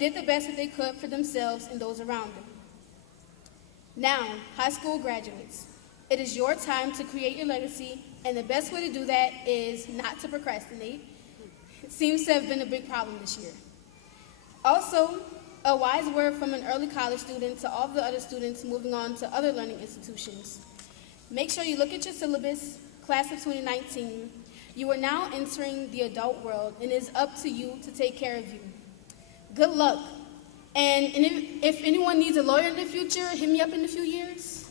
did the best that they could for themselves and those around them. Now, high school graduates, it is your time to create your legacy, and the best way to do that is not to procrastinate. It seems to have been a big problem this year. Also, a wise word from an early college student to all the other students moving on to other learning institutions. Make sure you look at your syllabus, class of 2019. You are now entering the adult world, and it is up to you to take care of you. Good luck. And if anyone needs a lawyer in the future, hit me up in a few years.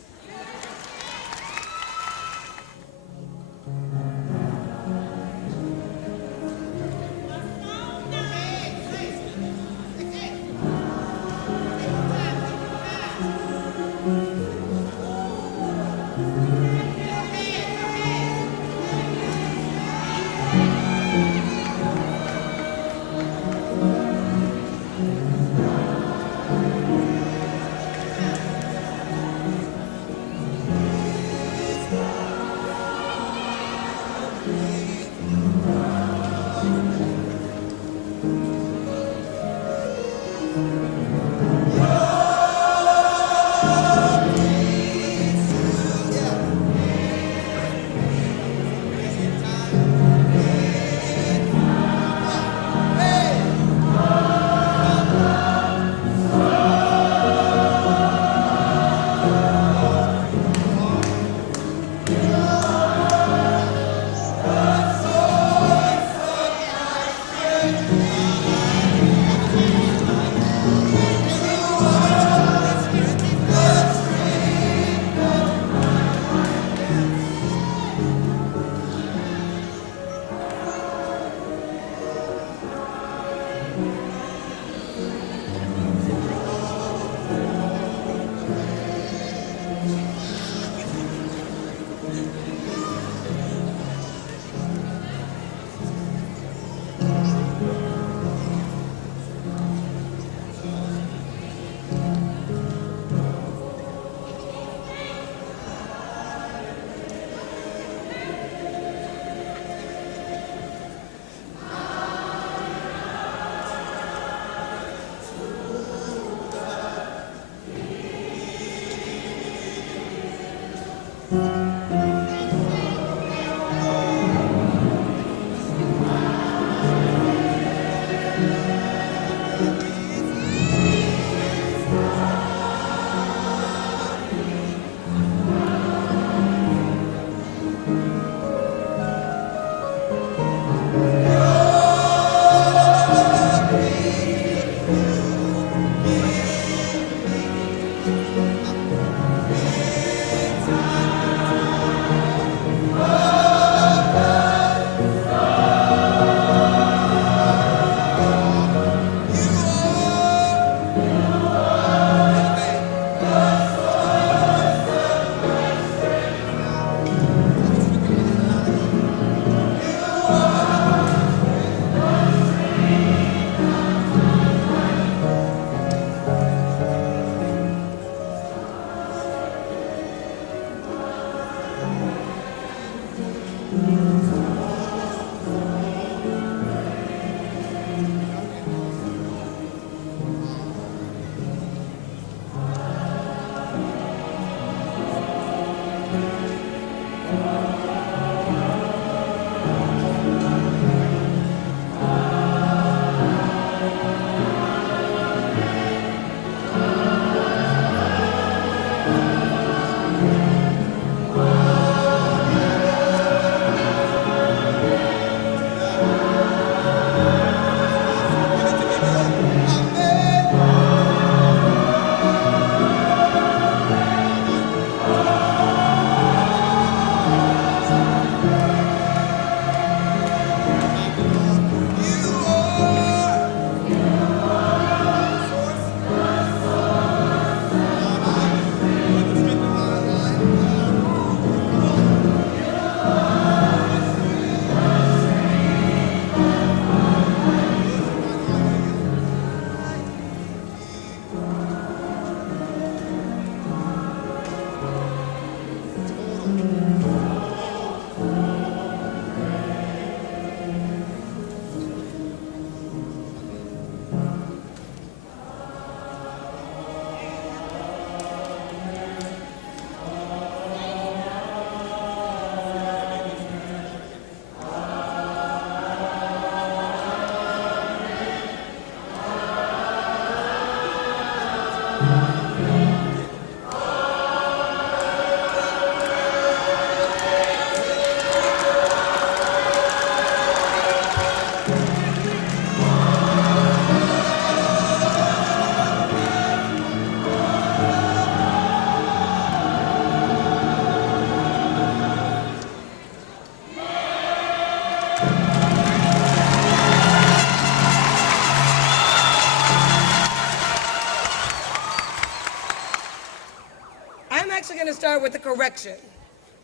to start with a correction.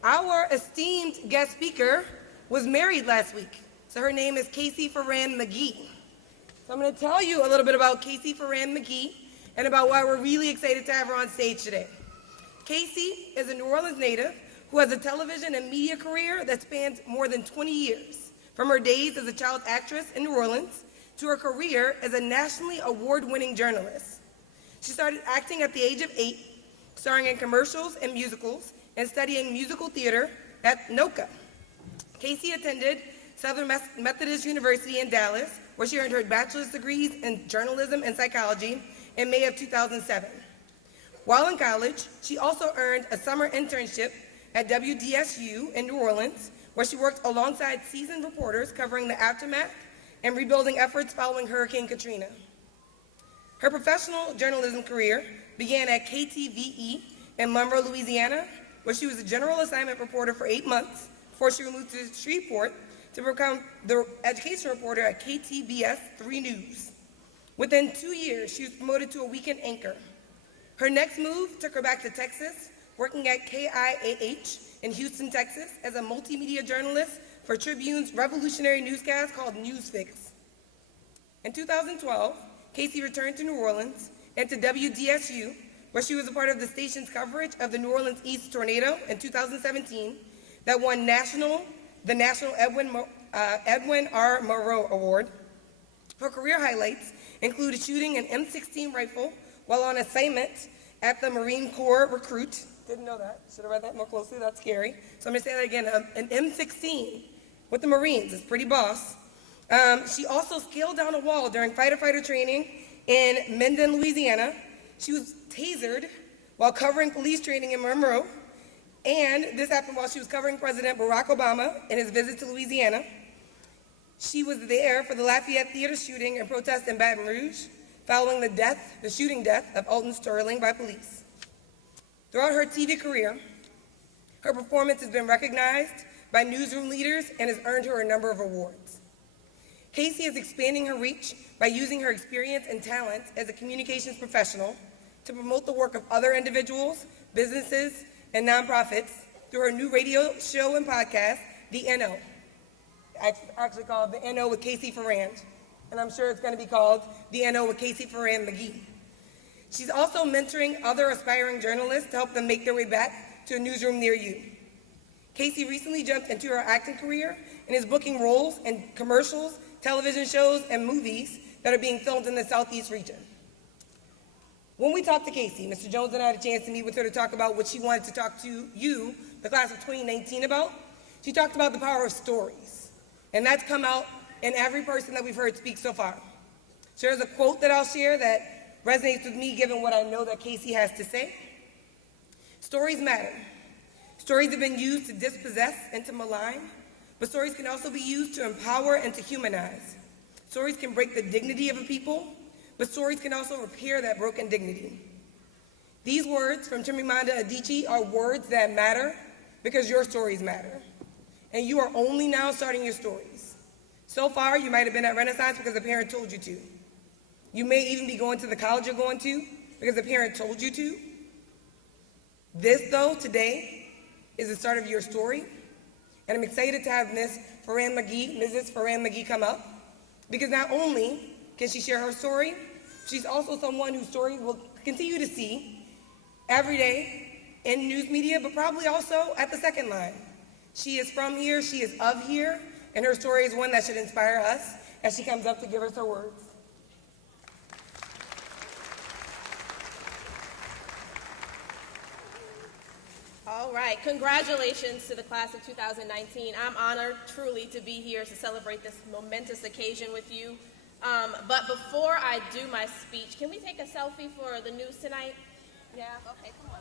Our esteemed guest speaker was married last week, so her name is Casey Ferran McGee. So I'm going to tell you a little bit about Casey Ferran McGee and about why we're really excited to have her on stage today. Casey is a New Orleans native who has a television and media career that spans more than 20 years, from her days as a child actress in New Orleans to her career as a nationally award-winning journalist. She started acting at the age of 8, starring in commercials and musicals, and studying musical theater at NOCA. Casey attended Southern Methodist University in Dallas, where she earned her bachelor's degrees in journalism and psychology in May of 2007. While in college, she also earned a summer internship at WDSU in New Orleans, where she worked alongside seasoned reporters covering the aftermath and rebuilding efforts following Hurricane Katrina. Her professional journalism career began at KTVE in Monroe, Louisiana, where she was a general assignment reporter for 8 months before she moved to Shreveport to become the education reporter at KTBS 3 News. Within 2 years, she was promoted to a weekend anchor. Her next move took her back to Texas, working at KIAH in Houston, Texas, as a multimedia journalist for Tribune's revolutionary newscast called Newsfix. In 2012, Casey returned to New Orleans and to WDSU, where she was a part of the station's coverage of the New Orleans East tornado in 2017 that won the National Edwin R. Moreau Award. Her career highlights include shooting an M16 rifle while on assignment at the Marine Corps Recruit. Didn't know that. Should have read that more closely. That's scary. So I'm going to say that again. An M16 with the Marines is pretty boss. She also scaled down a wall during fighter training in Minden, Louisiana. She was tasered while covering police training in Monroe. And this happened while she was covering President Barack Obama in his visit to Louisiana. She was there for the Lafayette Theater shooting and protest in Baton Rouge, following the shooting death of Alton Sterling by police. Throughout her TV career, her performance has been recognized by newsroom leaders and has earned her a number of awards. Casey is expanding her reach by using her experience and talents as a communications professional to promote the work of other individuals, businesses, and nonprofits through her new radio show and podcast, The NO. Actually called The NO with Casey Ferran, and I'm sure it's going to be called The NO with Casey Ferran McGee. She's also mentoring other aspiring journalists to help them make their way back to a newsroom near you. Casey recently jumped into her acting career and is booking roles in commercials, television shows, and movies that are being filmed in the Southeast region. When we talked to Casey, Mr. Jones and I had a chance to meet with her to talk about what she wanted to talk to you, the class of 2019, about. She talked about the power of stories, and that's come out in every person that we've heard speak so far. So there's a quote that I'll share that resonates with me given what I know that Casey has to say. Stories matter. Stories have been used to dispossess and to malign, but stories can also be used to empower and to humanize. Stories can break the dignity of a people, but stories can also repair that broken dignity. These words from Chimamanda Adichie are words that matter because your stories matter. And you are only now starting your stories. So far, you might have been at Renaissance because a parent told you to. You may even be going to the college you're going to because a parent told you to. This, though, today, is the start of your story. And I'm excited to have Mrs. Ferran McGee come up, because not only can she share her story, she's also someone whose story we'll continue to see every day in news media, but probably also at the second line. She is from here, she is of here, and her story is one that should inspire us as she comes up to give us her words. All right, congratulations to the class of 2019. I'm honored truly to be here to celebrate this momentous occasion with you. But before I do my speech, can we take a selfie for the news tonight? Yeah, okay, come on.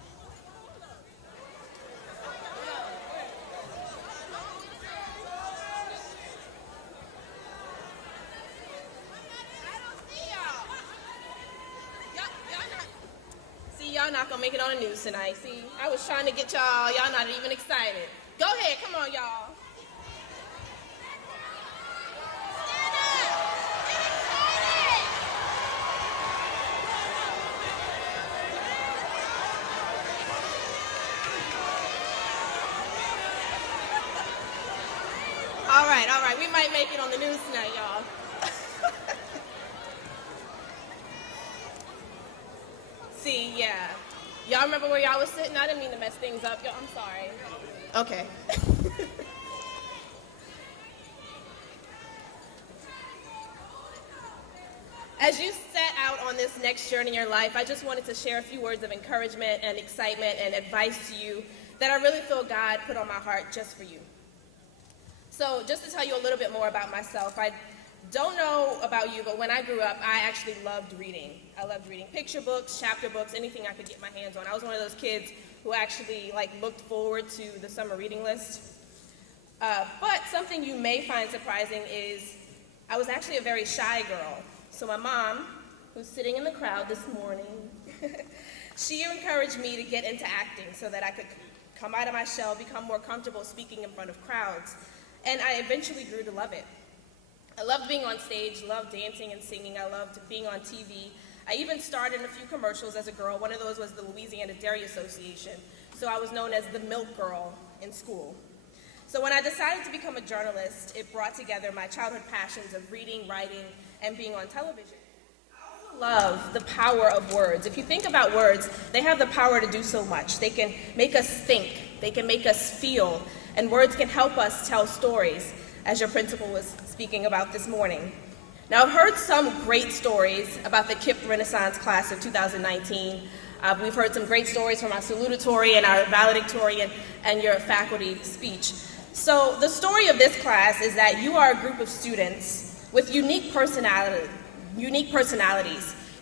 Y'all not gonna make it on the news tonight. See, I was trying to get y'all not even excited. Go ahead, come on, y'all. might make it on the news tonight, y'all. See, yeah. Y'all remember where y'all was sitting? I didn't mean to mess things up. Yo, I'm sorry. Okay. As you set out on this next journey in your life, I just wanted to share a few words of encouragement and excitement and advice to you that I really feel God put on my heart just for you. So just to tell you a little bit more about myself, I don't know about you, but when I grew up, I actually loved reading. I loved reading picture books, chapter books, anything I could get my hands on. I was one of those kids who actually looked forward to the summer reading list. But something you may find surprising is I was actually a very shy girl. So my mom, who's sitting in the crowd this morning, she encouraged me to get into acting so that I could come out of my shell, become more comfortable speaking in front of crowds. And I eventually grew to love it. I loved being on stage, loved dancing and singing. I loved being on TV. I even starred in a few commercials as a girl. One of those was the Louisiana Dairy Association. So I was known as the milk girl in school. So when I decided to become a journalist, it brought together my childhood passions of reading, writing, and being on television. I also love the power of words. If you think about words, they have the power to do so much. They can make us think, they can make us feel, and words can help us tell stories, as your principal was speaking about this morning. Now, I've heard some great stories about the KIPP Renaissance class of 2019. We've heard some great stories from our salutatory and our valedictorian and your faculty speech. So the story of this class is that you are a group of students with unique personalities.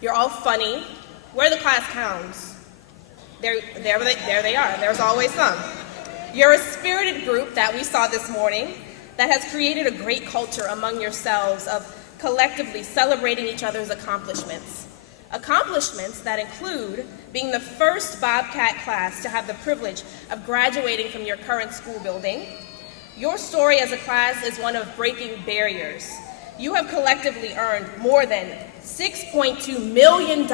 You're all funny. Where are the class clowns? There they are. There's always some. You're a spirited group that we saw this morning that has created a great culture among yourselves of collectively celebrating each other's accomplishments. Accomplishments that include being the first Bobcat class to have the privilege of graduating from your current school building. Your story as a class is one of breaking barriers. You have collectively earned more than $6.2 million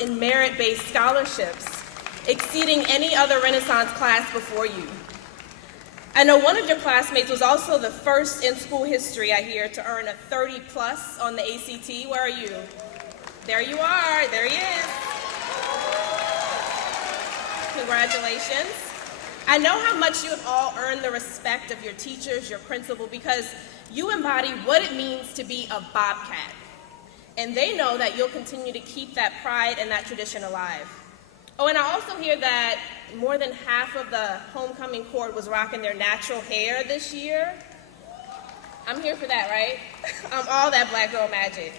in merit-based scholarships, exceeding any other Renaissance class before you. I know one of your classmates was also the first in school history, I hear, to earn a 30 plus on the ACT. Where are you? There you are. There he is. Congratulations. I know how much you have all earned the respect of your teachers, your principal, because you embody what it means to be a Bobcat. And they know that you'll continue to keep that pride and that tradition alive. Oh, and I also hear that more than half of the homecoming court was rocking their natural hair this year. I'm here for that, right? I'm all that black girl magic.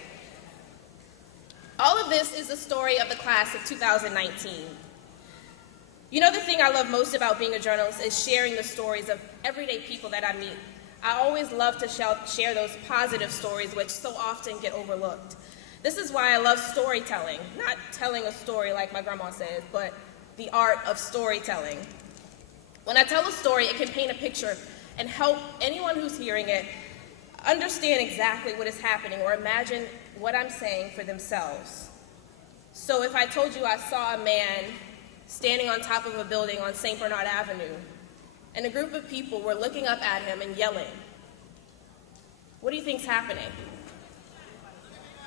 All of this is the story of the class of 2019. You know, the thing I love most about being a journalist is sharing the stories of everyday people that I meet. I always love to share those positive stories which so often get overlooked. This is why I love storytelling, not telling a story like my grandma says, but the art of storytelling. When I tell a story, it can paint a picture and help anyone who's hearing it understand exactly what is happening or imagine what I'm saying for themselves. So if I told you I saw a man standing on top of a building on St. Bernard Avenue, and a group of people were looking up at him and yelling, what do you think's happening?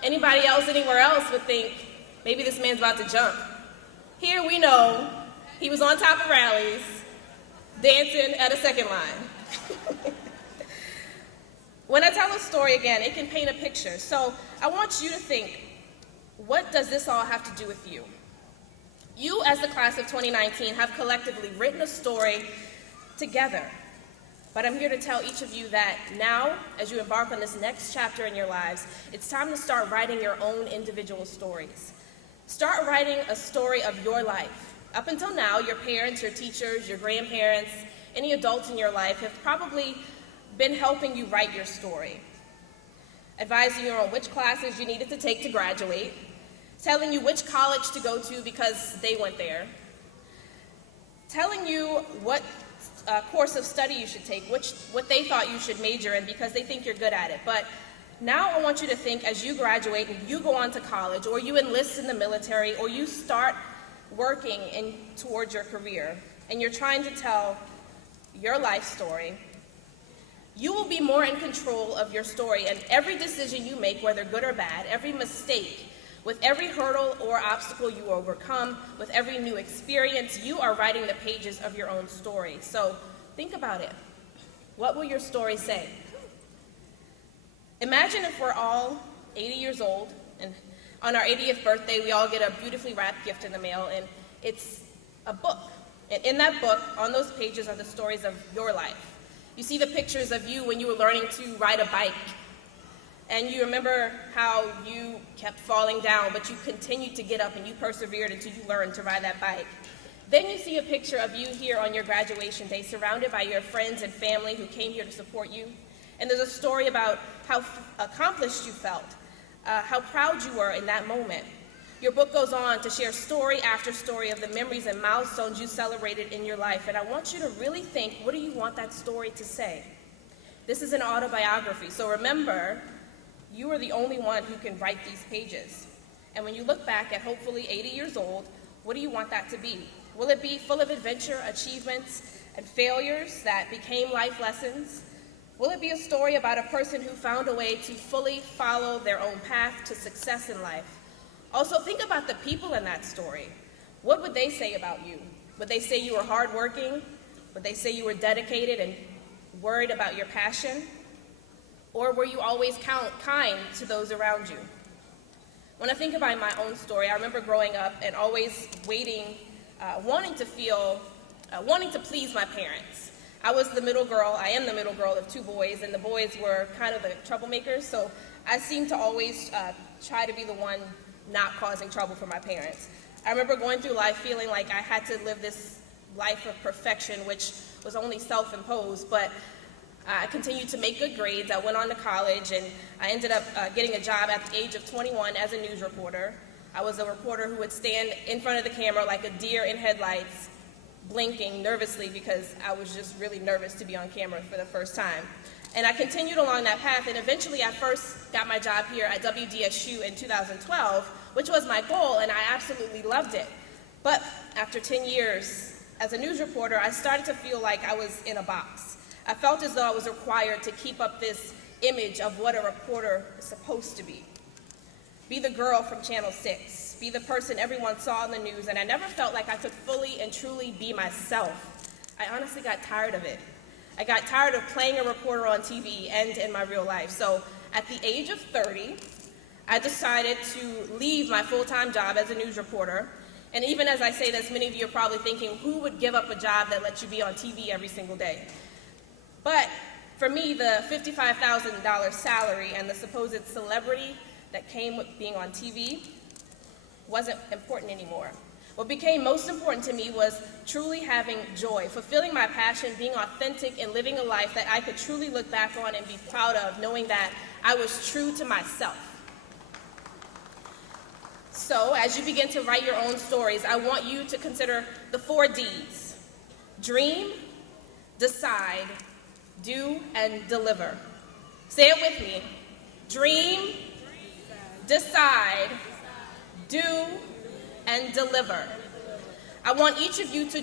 Anybody else anywhere else would think, maybe this man's about to jump. Here we know he was on top of rallies, dancing at a second line. When I tell a story again, it can paint a picture. So I want you to think, what does this all have to do with you? You, as the class of 2019, have collectively written a story together. But I'm here to tell each of you that now, as you embark on this next chapter in your lives, it's time to start writing your own individual stories. Start writing a story of your life. Up until now, your parents, your teachers, your grandparents, any adults in your life have probably been helping you write your story, advising you on which classes you needed to take to graduate, telling you which college to go to because they went there, telling you what course of study you should take, what they thought you should major in because they think you're good at it. But now I want you to think as you graduate and you go on to college, or you enlist in the military, or you start working towards your career, and you're trying to tell your life story, You will be more in control of your story, and every decision you make, whether good or bad, every mistake, with every hurdle or obstacle you overcome, with every new experience, you are writing the pages of your own story. So think about it. What will your story say? Imagine if we're all 80 years old, and on our 80th birthday, we all get a beautifully wrapped gift in the mail, and it's a book. And in that book, on those pages are the stories of your life. You see the pictures of you when you were learning to ride a bike, and you remember how you kept falling down, but you continued to get up and you persevered until you learned to ride that bike. Then you see a picture of you here on your graduation day, surrounded by your friends and family who came here to support you. And there's a story about how accomplished you felt, how proud you were in that moment. Your book goes on to share story after story of the memories and milestones you celebrated in your life. And I want you to really think, what do you want that story to say? This is an autobiography, so remember, you are the only one who can write these pages. And when you look back at hopefully 80 years old, what do you want that to be? Will it be full of adventure, achievements, and failures that became life lessons? Will it be a story about a person who found a way to fully follow their own path to success in life? Also, think about the people in that story. What would they say about you? Would they say you were hardworking? Would they say you were dedicated and worried about your passion? Or were you always kind to those around you? When I think about my own story, I remember growing up and always wanting to please my parents. I was the middle girl. I am the middle girl of two boys, and the boys were kind of the troublemakers, so I seemed to always try to be the one not causing trouble for my parents. I remember going through life feeling like I had to live this life of perfection, which was only self-imposed, but I continued to make good grades. I went on to college, and I ended up getting a job at the age of 21 as a news reporter. I was a reporter who would stand in front of the camera like a deer in headlights, blinking nervously because I was just really nervous to be on camera for the first time. And I continued along that path, and eventually I first got my job here at WDSU in 2012, which was my goal, and I absolutely loved it. But after 10 years as a news reporter, I started to feel like I was in a box. I felt as though I was required to keep up this image of what a reporter is supposed to be. Be the girl from Channel 6, be the person everyone saw in the news, and I never felt like I could fully and truly be myself. I honestly got tired of it. I got tired of playing a reporter on TV and in my real life. So at the age of 30, I decided to leave my full-time job as a news reporter. And even as I say this, many of you are probably thinking, who would give up a job that lets you be on TV every single day? But for me, the $55,000 salary and the supposed celebrity that came with being on TV wasn't important anymore. What became most important to me was truly having joy, fulfilling my passion, being authentic, and living a life that I could truly look back on and be proud of, knowing that I was true to myself. So, as you begin to write your own stories, I want you to consider the 4 Ds: dream, decide, do, and deliver. Say it with me. Dream, decide, do, and deliver. I want each of you to